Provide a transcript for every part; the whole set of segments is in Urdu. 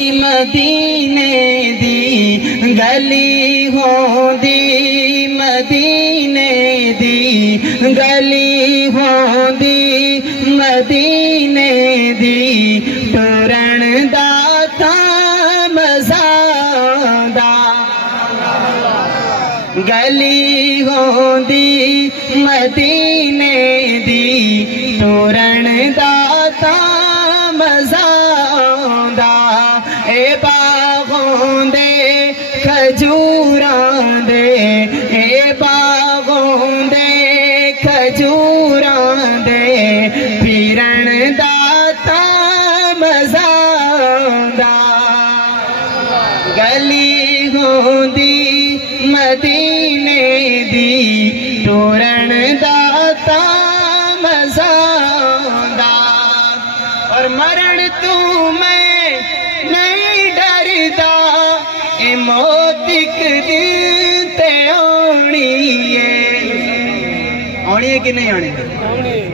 مدینے دی گلی ہوندی مدینے دی گلی ہوندی مدینے دی ٹرن دا تاں مزہ دا گلی ہوندی مدینے دی ٹرن دا تاں مزہ اے باغوں دے کھجوراں دے اے باغوں دے کھجوراں دے پھرن دا تاں مزہ دا گلی ہوندی مدینے دی ٹرن دا تاں مزہ دا اور مرن تو میں موت ایک دن تے آنی ہے کہ نہیں آنی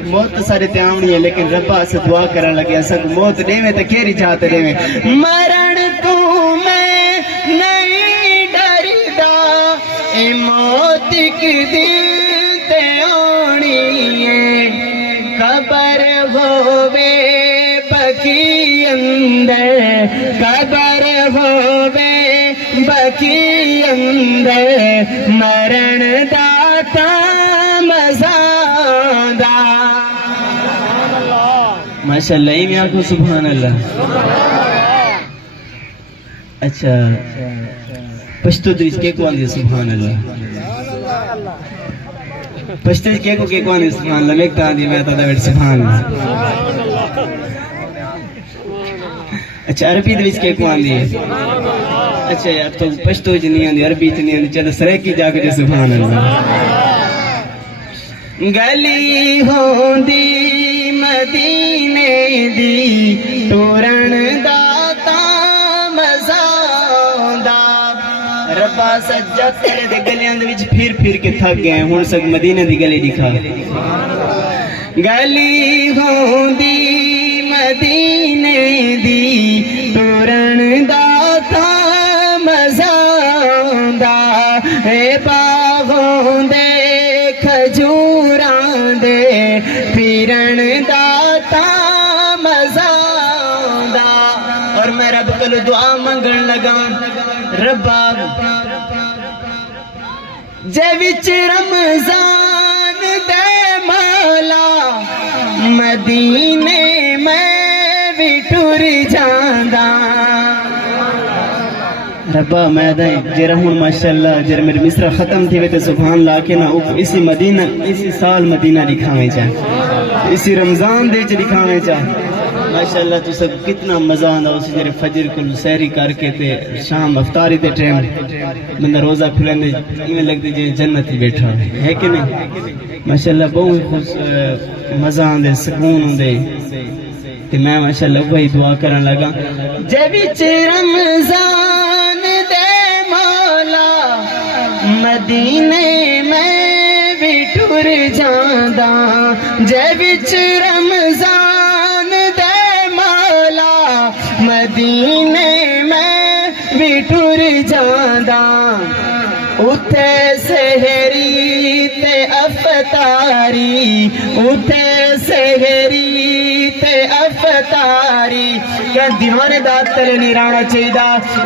موت تو سارے تے آنی ہے لیکن ربا سے دعا کرن لگے سب موت دے میں تے کیری چاہتے دے میں مرن تو میں نہیں ڈردا اے موت ایک دن تے آنی ہے قبر ہووے بکی اندر قبر ہووے بکی اندر مرن دا تاں مزہ دا ماشاءاللہ میں آنکھوں سبحان اللہ اچھا پشتو دویس کے کو آندھی سبحان اللہ پشتو کے کو آندھی سبحان اللہ میں ایک تا آندھی میں تا دا بیٹ سبحان اللہ اچھا عربی دویس کے کو آندھی ہے اچھا یار تو پشتو جو نہیں آندھی عربی جو نہیں آندھی چلو سریکی جا کے سبحان اللہ گلی ہوندی مدینے دی ٹرن دا تاں مزہ دا ربا سجا تیرے دے گلیاں دے وچ پھر کے تھک گئے ہن سب مدینے دی گلی دکھا گلی ہوندی مدینے دی ٹرن دا تاں مزہ دا اے باغوں دے کھجوراں دے پھرن دا تاں مزہ دا اور میں رب کلو دعا منگن لگا ربا جے وچ رمضان دے مولا مدینے میں بھی ٹر جاندا ربا میں دائیں جرہ ہون ماشاءاللہ جرہ میرے مصرہ ختم تھی ویتے سبحان اللہ کے نا اسی مدینہ اسی سال مدینہ دکھاویں چاہ اسی رمضان دے چھ دکھاویں چاہ ماشاءاللہ تو سب کتنا مزہ آندا اسی جرہ فجر کل سیری کر کے تے شام افطاری تے ٹیم بندہ روزہ کھلیں دے ایمیں لگ دے جے جنت ہی بیٹھا ہے کہ نہیں ماشاءاللہ بہت خوش مزہ آندے سکون ہوندے تے میں ماشاءاللہ وہی دعا کرن لگا جے وچ رمضان مدینے میں بھی ٹر جاندا جے وچ رمضان دے مولا مدینے میں بھی ٹر جاندا اتے سحری تے افطاری اتے سحری تے افطاری کیا دیوانے دات تلے نہیں رانا چاہیے